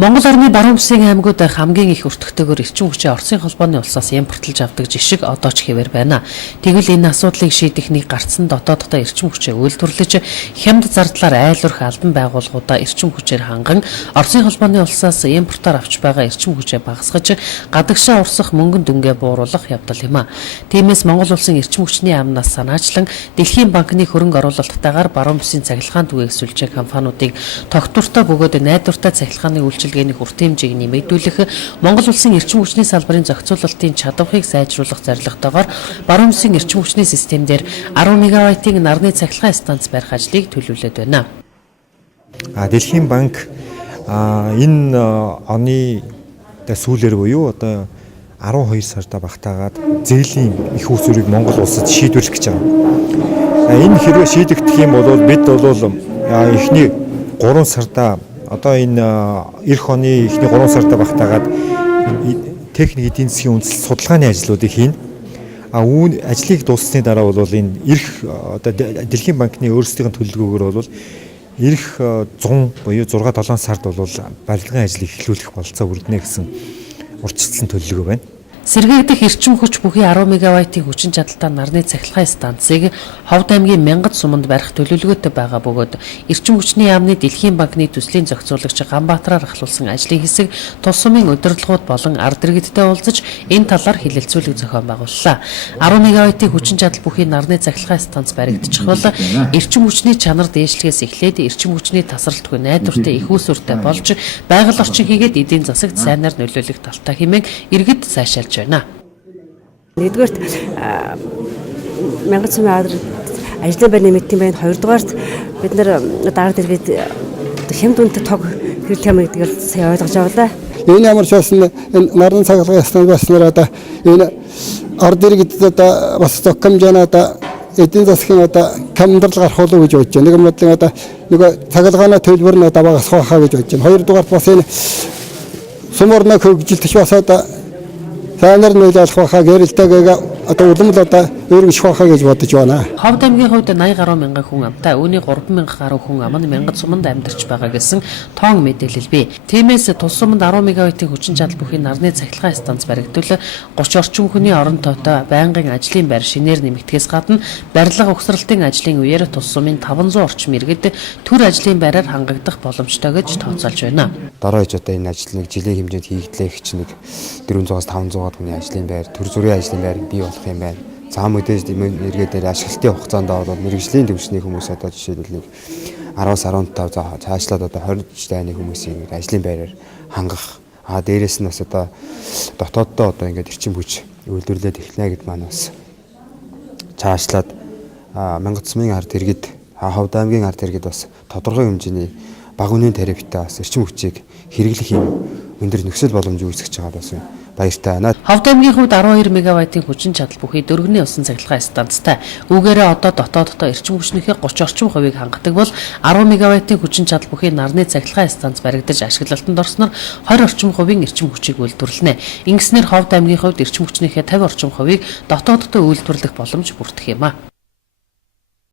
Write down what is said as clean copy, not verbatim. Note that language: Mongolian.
Монгол орны баруун бүсийн аймагуд хамгийн их өртөгтэйгээр эрчим хүчээ Оросын холбооны улсаас импортлж авдаг жишг одоо ч хэвээр байна. Тэгвэл энэ асуудлыг шийдэх нэг гарцсан дотооддоо эрчим хүчээ үйлдвэрлэж хямд зардлаар айлуурх албан байгууллагуудаа эрчим хүчээр ханган Оросын холбооны улсаас импортоор авч байгаа эрчим хүчээ багасгаж гадагшаа урсах мөнгөн дүнгээ бууруулах явдал юм а. Тиймээс Монгол улсын эрчим хүчний яамнаас санаачлан Дэлхийн банкны хөрөнгө оруулалттайгаар баруун бүсийн цахилгаан түгээх сүлжээ компаниудыг тогтвортой бөгөөд найдвартай цахилгааны үйлчилгээний хүрт хэмжээг нэмэгдүүлэх Монгол улсын эрчим хүчний салбарын зохицуулалтын чадварыг сайжруулах зорилготойгоор баруун бүсийн эрчим хүчний системдэр 10 мегаваттын нарны цахилгаан станц барих ажлыг төлөвлөд байна. Дэлхийн банк энэ оны сүүлээр буюу одоо 12 сарда багтаагаад зээлийн их усүрийг Монгол улсад шийдвэрлэх гэж байгаа. Энэ хэрвээ шийдэгдэх юм бол бид эхний 3 сарда одоо энэ эх оны эхний 3 сарда багтаагаад техник эдийн засгийн үндэслэл судалгааны ажлуудыг хийнэ. Үүн ажлыг дууссаны дараа бол энэ одоо Дэлхийн банкны өөрсдийн төлөвлөгөөгөр бол эх 100 буюу 6-7 сард бол барилгын ажлыг эхлүүлэх болцоо бүрднэ гэсэн урьдчилсан төлөвлөгөө байна. Сэргээгдэх эрчим хүч бүхий 10 мегаваттын хүчин чадалтай нарны цахилгаан станцыг Ховд аймгийн Мянгат суманд барих төлөвлөгөөтэй байгаа бөгөөд эрчим хүчний яамны Дэлхийн банкны төслийн зохицуулагч Ганбаатараар ахлуулсан ажлын хэсэг тус сумын удирдлагууд болон ард иргэдтэй уулзаж энэ талаар хэлэлцүүлэг зохион байгууллаа. 10 мегаваттын хүчин чадал бүхий нарны цахилгаан станц баригдчих бол эрчим хүчний чанар дээшлэхээс эхлээд эрчим хүчний тасралтгүй найдвартай их усүртэй болж байгаль орчин хийгээд эдийн засагт сайнаар нөлөөлөх талтай хэмээн иргэд сайшаалж байна. Нэгдүгээрт Мянгат сумын ажлын байр нэмэгдэх юм байна. Хоёрдугаарт бид нар дараа дэргэд хямд үнэтэй тог хэрэглэх юм гэдгээр сайн ойлгож авлаа. Энэ ямар ч байсан энэ нарны цахилгаан станц баснаар одоо энэ ард иргэдэд одоо бас зохимжаана одоо эдийн засгийн одоо камдрал гарах болов гэж бодож байна. Нэг юм бодлоо одоо нэг цахилгааны төлбөр нь одоо багасгах хаа гэж бодож байна. Хоёрдугаарт бас энэ суморны хөгжилтөч бас одоо сайнаар нөлөөлөх байхаа гэрэлтэйгээ одоо улам л одоо өөргөжих байхаа гэж бодож байна. Ховд аймгийн хувьд 80 гаруй мянган хүн амтай, үүний 3000 гаруй хүн ам нь Мянгат суманд амьдарч байгаа гэсэн тоон мэдээлэл бий. Тиймээс тус суманд 10 мегаваттын хүчин чадал бүхий нарны цахилгаан станц баригдвал 30 орчим хүний орон тойтой байнгын ажлын байр шинээр нэмэгдэхээс гадна барилга угсралтын ажлын үеэр тус сумын 500 орчим иргэд төр ажлын байраар хангагдах боломжтой гэж тооцоолж байна. Дараа иж одоо энэ ажлыг жилийн хэмжээнд хийгдлэх ч нэг 400-аас 500 хүний ажлын байр, төр зүрийн ажлын байр бий болох юм байна. Зам мэдээж эргээд ашиглалтын хугацаанд бол мэрэгжлийн төвчний хүмүүс одоо жишээлбэл 10-аас 15 цаашлаад одоо 20 дайны хүмүүсийн ажлын байраар хангах. Дээрээс нь бас одоо дотооддоо одоо ингээд эрчим хүч үйлдвэрлээд эхлэнэ гэд маань бас цаашлаад Мянгат сумын ард иргэд, Ховд аймгийн ард иргэд бас тодорхой хэмжээний бага үнийн тарифтай бас эрчим хүчийг хэрэглэх юм өндөр нөхцөл боломж үүсгэж байгаа бас баяртай байна. Ховд аймгийн хувьд 12 мегаваттын хүчин чадал бүхий дөрвөний усан цахилгаан станцтай. Үүгээрээ одоо дотооддоо эрчим хүчнийхээ 30 орчим хувийг хангадаг бол 10 мегаваттын хүчин чадал бүхий нарны цахилгаан станц баригдаж ашиглалтанд орсноор 20 орчим хувийн эрчим хүчийг үйлдвэрлэнэ. Ингэснээр Ховд аймгийн хувьд эрчим хүчнийхээ 50 орчим хувийг дотооддоо үйлдвэрлэх боломж бүрдэх юм а.